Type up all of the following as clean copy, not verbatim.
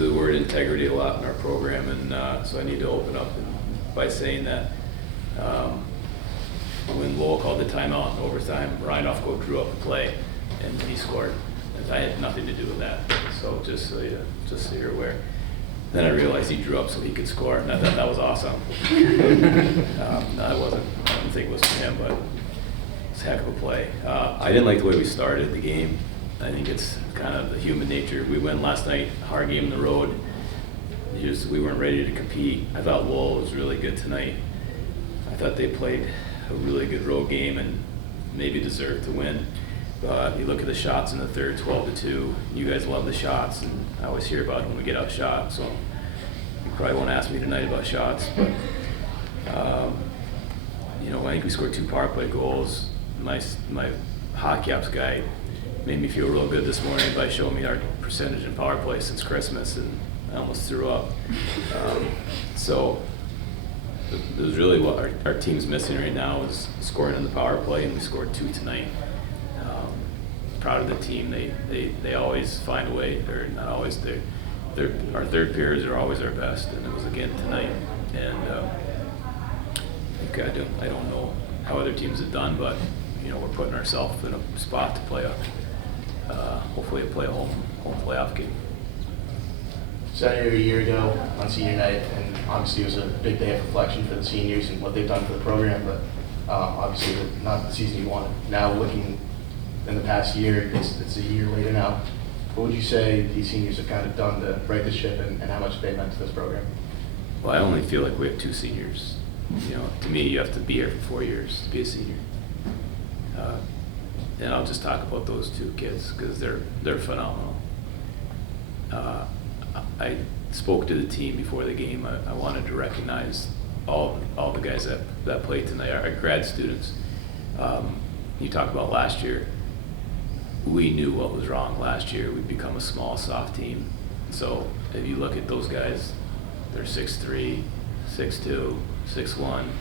the word integrity a lot in our program, and so I need to open up by saying that when Lowell called the timeout in overtime, Ryan Ufko drew up a play and he scored. And I had nothing to do with that. So just so you're aware. Then I realized he drew up so he could score, and I thought that was awesome. No, it wasn't. I don't think it was for him, but it's a heck of a play. I didn't like the way we started the game. I think it's kind of the human nature. We went last night, hard game on the road. We weren't ready to compete. I thought Lowell was really good tonight. I thought they played a really good road game and maybe deserved to win. You look at the shots in the third, 12-2. You guys love the shots, and I always hear about it when we get outshot. So you probably won't ask me tonight about shots, but you know, I think we scored 2 power play goals. My hot caps guy made me feel real good this morning by showing me our percentage in power play since Christmas, and I almost threw up. So it was really what our team's missing right now is scoring on the power play, and we scored 2 tonight. Proud of the team. They always find a way. They're not always our third periods are always our best, and it was again tonight. And I don't know how other teams have done, but you know, we're putting ourselves in a spot to play hopefully play a home playoff game. Sat here a year ago on senior night, and obviously it was a big day of reflection for the seniors and what they've done for the program, but obviously not the season you wanted. Now looking in the past year, it's a year later now. What would you say these seniors have kind of done to right the ship, and how much they meant to this program? Well, I only feel like we have 2 seniors. You know, to me, you have to be here for 4 years to be a senior. And I'll just talk about those 2 kids because they're phenomenal. I spoke to the team before the game. I wanted to recognize all the guys that played tonight, our grad students. You talk about last year. We knew what was wrong last year. We'd become a small, soft team. So if you look at those guys, they're 6'3", 6'2", 6'1",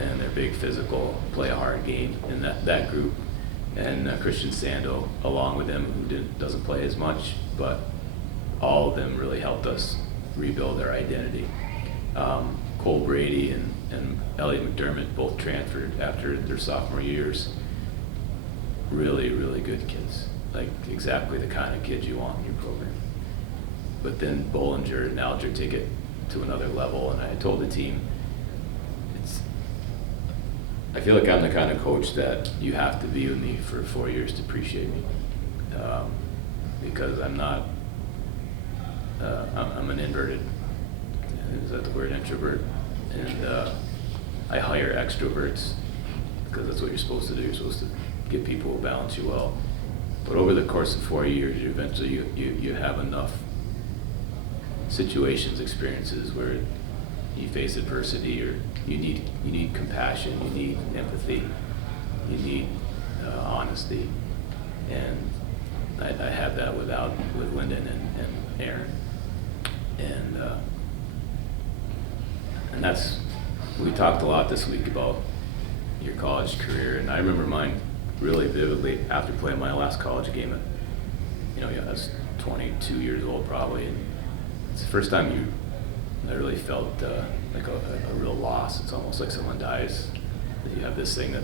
and they're big, physical, play a hard game in that group. And Christian Sando, along with them, who doesn't play as much, but all of them really helped us rebuild our identity. Cole Brady and Elliot McDermott both transferred after their sophomore years. Really, really good kids, like exactly the kind of kids you want in your program. But then Bollinger and Alger take it to another level, and I told the team, I feel like I'm the kind of coach that you have to be with me for 4 years to appreciate me, because I'm not, I'm an inverted, is that the word, introvert? And I hire extroverts because that's what you're supposed to do. You're supposed to get people who balance you well. But over the course of 4 years, you have enough situations, experiences where you face adversity, or you need compassion, you need empathy, you need honesty, and I have that with Lyndon and Aaron, and that's, we talked a lot this week about your college career, and I remember mine really vividly after playing my last college game. I was 22 years old probably, and it's the first time I really felt like a real loss. It's almost like someone dies. You have this thing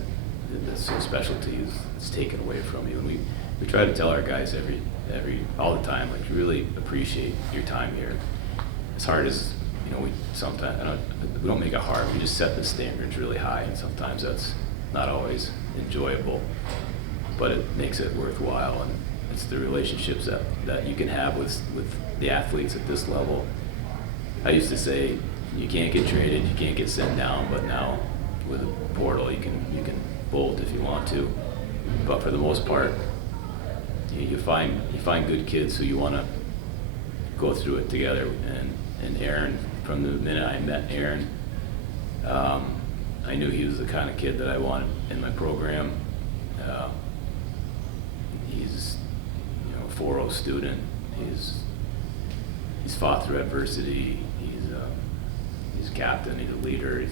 that's so special to you, it's taken away from you. And we try to tell our guys all the time, like, really appreciate your time here. As hard as, we sometimes, we don't make it hard, we just set the standards really high, and sometimes that's not always enjoyable, but it makes it worthwhile, and it's the relationships that you can have with the athletes at this level. I used to say, you can't get traded, you can't get sent down, but now with a portal, you can bolt if you want to. But for the most part, you find good kids who you want to go through it together. And Aaron, from the minute I met Aaron, I knew he was the kind of kid that I wanted in my program. He's a 4.0 student. He's fought through adversity. He's a captain. He's a leader.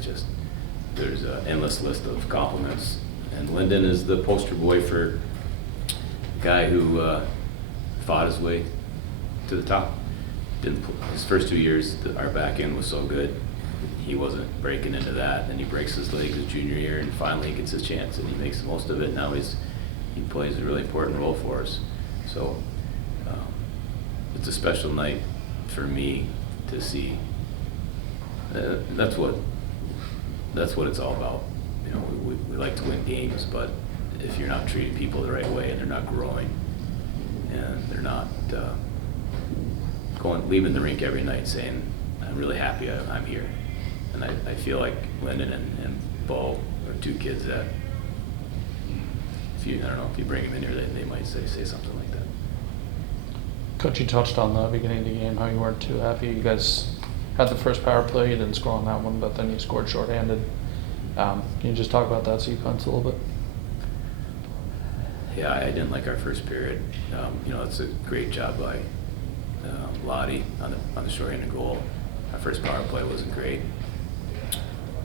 There's an endless list of compliments. And Lyndon is the poster boy for a guy who fought his way to the top. his first 2 years, our back end was so good, he wasn't breaking into that. Then he breaks his leg his junior year, and finally he gets his chance, and he makes the most of it. Now he plays a really important role for us. So it's a special night for me to see. That's what it's all about. You know, we like to win games, but if you're not treating people the right way and they're not growing and they're not leaving the rink every night saying, I'm really happy I'm here. And I feel like Lyndon and Bo are two kids that, if you bring them in here, they might say something like that. Coach, you touched on the beginning of the game, how you weren't too happy. You guys had the first power play, you didn't score on that one, but then you scored shorthanded. Can you just talk about that sequence a little bit? Yeah, I didn't like our first period. It's a great job by Lottie on the shorthanded goal. Our first power play wasn't great.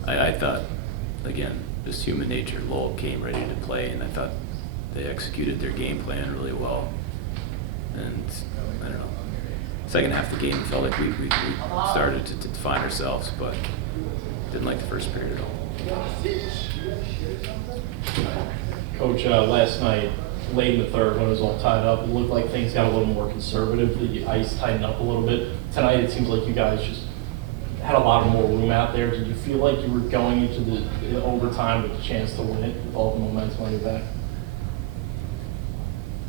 I thought, again, just human nature, Lowell came ready to play, and I thought they executed their game plan really well. And I don't know, second half of the game felt like we started to find ourselves, but didn't like the first period at all. Coach, last night, late in the third, when it was all tied up, it looked like things got a little more conservative. The ice tightened up a little bit. Tonight, it seems like you guys just had a lot more room out there. Did you feel like you were going into the overtime with a chance to win it with all the momentum on your back?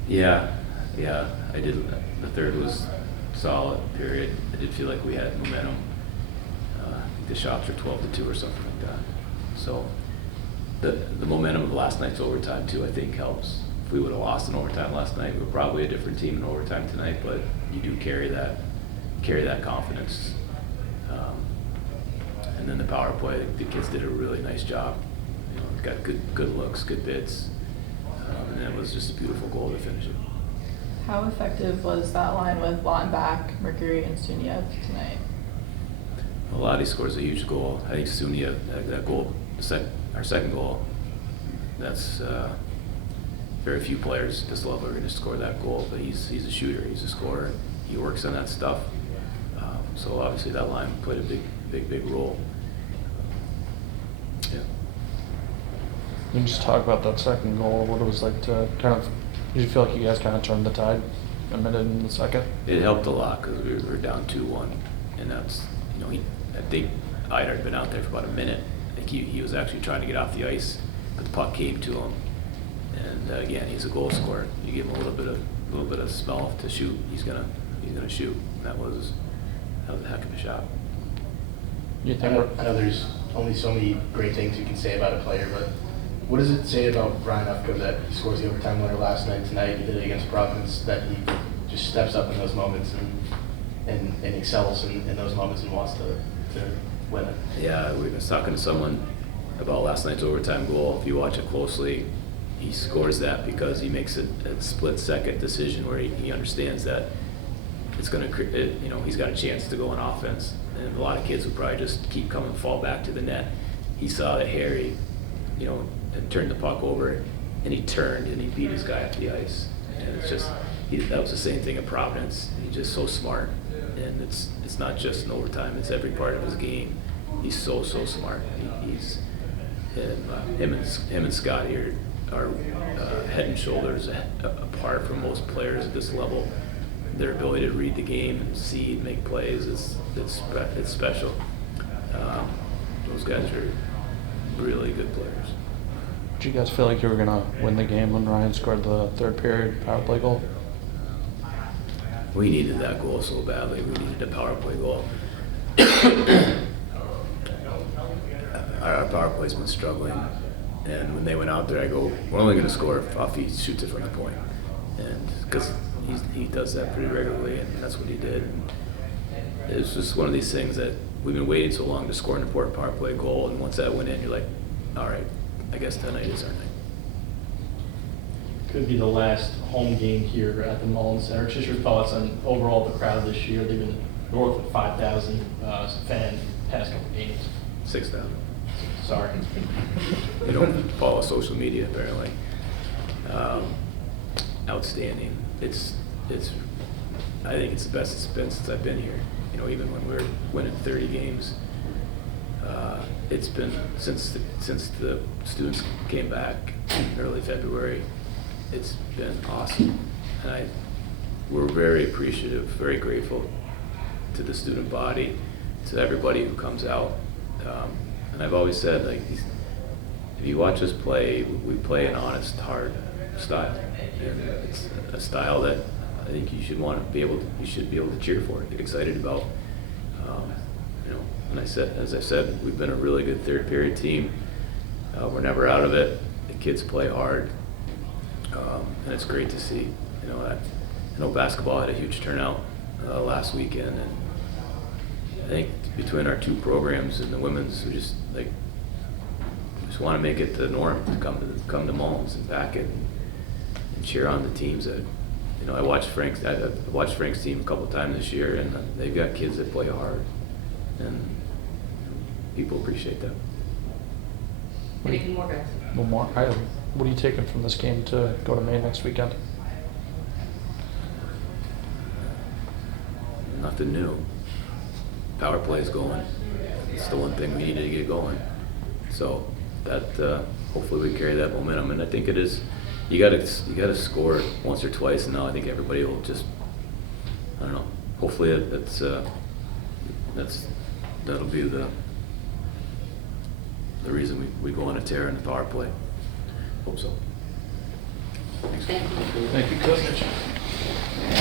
Yeah, I did. The third was solid period. I did feel like we had momentum. I think the shots were 12-2 or something like that. So the momentum of last night's overtime too, I think, helps. If we would have lost in overtime last night, we're probably a different team in overtime tonight. But you do carry that confidence. And then the power play, the kids did a really nice job. Got good looks, good bits, and it was just a beautiful goal to finish it. How effective was that line with Back, Mercury, and Suniev tonight? Well, Lottie scores a huge goal. I think Suniev, that goal, our second goal, that's very few players at this level are going to score that goal, but he's a shooter, he's a scorer. He works on that stuff. So obviously that line played a big role. Yeah. You can just talk about that second goal, what it was like to did you feel like you guys kind of turned the tide a minute in the second? It helped a lot because we were down 2-1, and that's, I think Idar had been out there for about a minute. I think he was actually trying to get off the ice, but the puck came to him. And again, he's a goal scorer. You give him a little bit of smell to shoot, he's gonna shoot. That was a heck of a shot. You I think know there's only so many great things you can say about a player, but what does it say about Brian Ufko that he scores the overtime winner last night, tonight, he did it against Providence, that he just steps up in those moments and excels in those moments and wants to win it? Yeah, I was talking to someone about last night's overtime goal. If you watch it closely, he scores that because he makes a split-second decision where he understands that it's going to, he's got a chance to go on offense. And a lot of kids would probably just keep coming, fall back to the net. He saw that Harry, and turned the puck over, and he turned and he beat his guy up the ice. And it's just, that was the same thing at Providence. He's just so smart, and it's not just in overtime; it's every part of his game. He's so smart. Him and Scotty are head and shoulders apart from most players at this level. Their ability to read the game and see and make plays it's special. Those guys are really good players. Did you guys feel like you were going to win the game when Ryan scored the third period power play goal? We needed that goal so badly. We needed a power play goal. Our power play's been struggling, and when they went out there, I go, we're only going to score if he shoots it from the point. And because he does that pretty regularly, and that's what he did. And it was just one of these things that we've been waiting so long to score an important power play goal, and once that went in, you're like, all right, I guess tonight is our night. Could be the last home game here at the Mullen Center. Just your thoughts on overall the crowd this year. They've been north of 5,000 fans past couple games. 6,000. Sorry. They don't follow social media apparently. Outstanding. It's I think it's the best it's been since I've been here. You know, even when we were winning 30 games, it's been since the students came back in early February. It's been awesome, and we're very appreciative, very grateful to the student body, to everybody who comes out. And I've always said, like, if you watch us play, we play an honest, hard style. And it's a style that I think you should be able to cheer for, get excited about. You know, and as I said, we've been a really good third period team. We're never out of it. The kids play hard, and it's great to see. You know, I know basketball had a huge turnout last weekend, and I think between our two programs and the women's, we just want to make it the norm to come to Mullins and pack it and cheer on the teams that, you know, I've watched Frank's team a couple of times this year, and they've got kids that play hard, and people appreciate that. Anything more, guys? One more. What are you taking from this game to go to Maine next weekend? Nothing new. Power play's going. It's the one thing we needed to get going. So that hopefully we carry that momentum, and I think it is. You gotta score once or twice, and now I think everybody will just, I don't know. Hopefully that'll be the reason we go on a tear in the power play. Hope so. Thank you. Thank you, Coach.